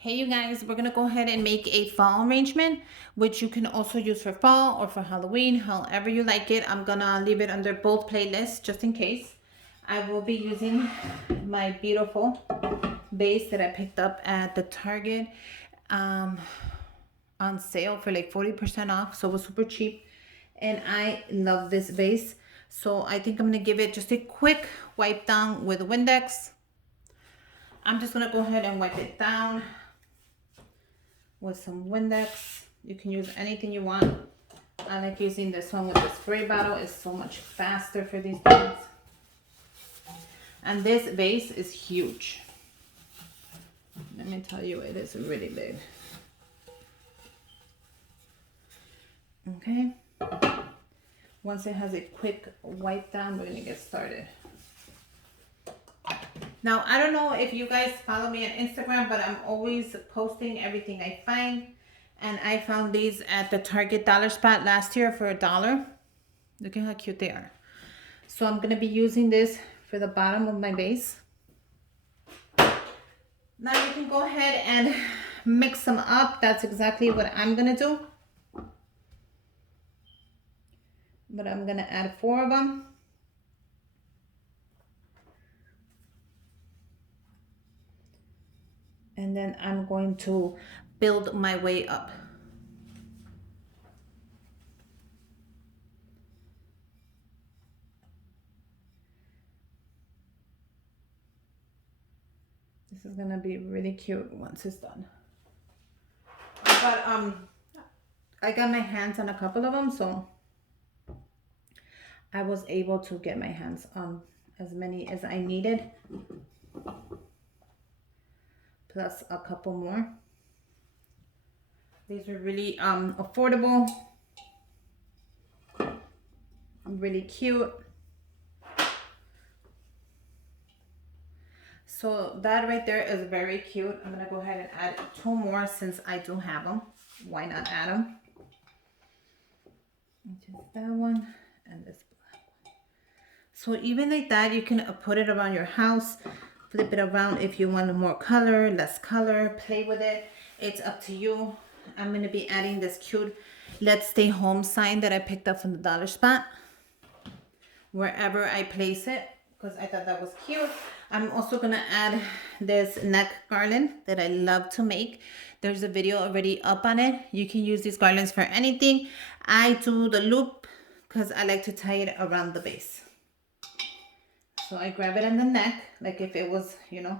Hey you guys, we're gonna go ahead and make a fall arrangement, which you can also use for fall or for Halloween, however you like it. I'm gonna leave it under both playlists just in case. I will be using my beautiful base that I picked up at the Target on sale for like 40% off, so it was super cheap. And I love this base. So I think I'm gonna give it just a quick wipe down with Windex. I'm just gonna go ahead and wipe it down with some Windex. You can use anything you want. I like using this one with the spray bottle. It's so much faster for these things. And this vase is huge. Let me tell you, it is really big. Okay. Once it has a quick wipe down, we're gonna get started. Now, I don't know if you guys follow me on Instagram, but I'm always posting everything I find. And I found these at the Target dollar spot last year for $1. Look at how cute they are. So I'm going to be using this for the bottom of my base. Now you can go ahead and mix them up. That's exactly what I'm going to do. But I'm going to add 4 of them. And then I'm going to build my way up. This is gonna be really cute once it's done. But I got my hands on a couple of them, so I was able to get my hands on as many as I needed. Plus a couple more. These are really affordable, really cute. So that right there is very cute. I'm gonna go ahead and add 2 more since I do have them. Why not add them? Just that one and this black one. So even like that, you can put it around your house. Flip it around if you want more color, less color, play with it. It's up to you. I'm going to be adding this cute Let's Stay Home sign that I picked up from the dollar spot wherever I place it because I thought that was cute. I'm also going to add this neck garland that I love to make. There's a video already up on it. You can use these garlands for anything. I do the loop because I like to tie it around the base. So I grab it on the neck, like if it was, you know,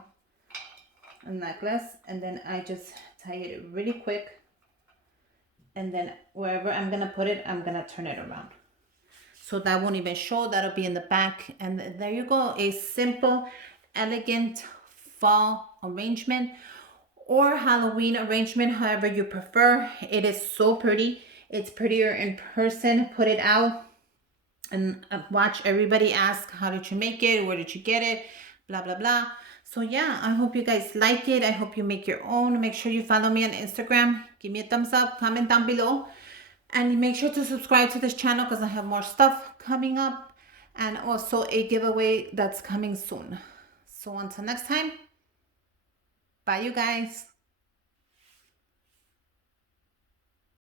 a necklace, and then I just tie it really quick. And then wherever I'm gonna put it, I'm gonna turn it around. So that won't even show, that'll be in the back. And there you go, a simple, elegant fall arrangement or Halloween arrangement, however you prefer. It is so pretty. It's prettier in person. Put it out and watch everybody ask, how did you make it? Where did you get it? Blah, blah, blah. So yeah, I hope you guys like it. I hope you make your own. Make sure you follow me on Instagram. Give me a thumbs up, comment down below. And make sure to subscribe to this channel because I have more stuff coming up. And also a giveaway that's coming soon. So until next time, bye you guys.